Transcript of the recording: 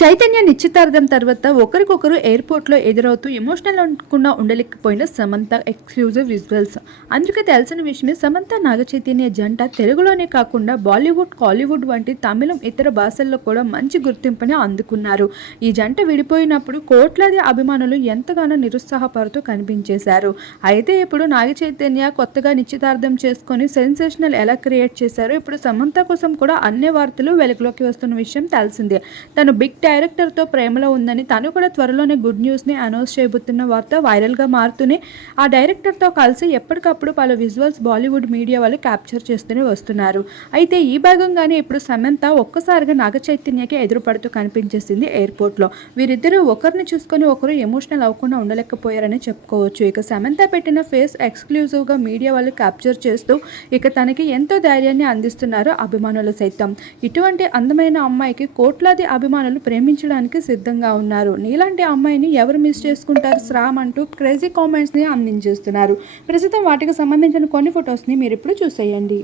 చైతన్య నిశ్చితార్థం తర్వాత ఒకరికొకరు ఎయిర్పోర్ట్లో ఎదురవుతూ ఎమోషనల్ అనుకుండా ఉండలేకపోయిన సమంత ఎక్స్క్లూజివ్ విజువల్స్ అందుకే తెలిసిన విషయమే సమంత నాగచైతన్య జంట తెలుగులోనే కాకుండా బాలీవుడ్ కాలీవుడ్ వంటి తమిళం ఇతర భాషల్లో కూడా మంచి గుర్తింపుని అందుకున్నారు. ఈ జంట విడిపోయినప్పుడు కోట్లాది అభిమానులు ఎంతగానో నిరుత్సాహపడుతూ కనిపించేశారు. అయితే ఇప్పుడు నాగచైతన్య కొత్తగా నిశ్చితార్థం చేసుకొని సెన్సేషనల్ ఎలా క్రియేట్ చేశారో ఇప్పుడు సమంత కోసం కూడా అన్ని వార్తలు వెలుగులోకి వస్తున్న విషయం తెలిసిందే. తను బిగ్ డైరెక్టర్తో ప్రేమలో ఉందని తను కూడా త్వరలోనే గుడ్ న్యూస్ని అనౌన్స్ చేయబోతున్న వార్త వైరల్గా మారుతూనే ఆ డైరెక్టర్తో కలిసి ఎప్పటికప్పుడు పలు విజువల్స్ బాలీవుడ్ మీడియా వాళ్ళు క్యాప్చర్ చేస్తూనే వస్తున్నారు. అయితే ఈ భాగంగానే ఇప్పుడు సమంత ఒక్కసారిగా నాగ చైతన్యకి ఎదురుపడుతూ కనిపించేసింది ఎయిర్పోర్ట్లో. వీరిద్దరూ ఒకరిని చూసుకొని ఒకరు ఎమోషనల్ అవ్వకుండా ఉండలేకపోయారని చెప్పుకోవచ్చు. ఇక సమంత పెట్టిన ఫేస్ ఎక్స్క్లూజివ్గా మీడియా వాళ్ళు క్యాప్చర్ చేస్తూ ఇక తనకి ఎంతో ధైర్యాన్ని అందిస్తున్నారు అభిమానులు సైతం. ఇటువంటి అందమైన అమ్మాయికి కోట్లాది అభిమానులు ప్రేమ ప్రేమించడానికి సిద్ధంగా ఉన్నారు. నీలాంటి అమ్మాయిని ఎవరు మిస్ చేసుకుంటారు? శ్రామ్ అంటూ క్రేజీ కామెంట్స్ని అందించేస్తున్నారు. ప్రస్తుతం వాటికి సంబంధించిన కొన్ని ఫొటోస్ని మీరు ఇప్పుడు చూసేయండి.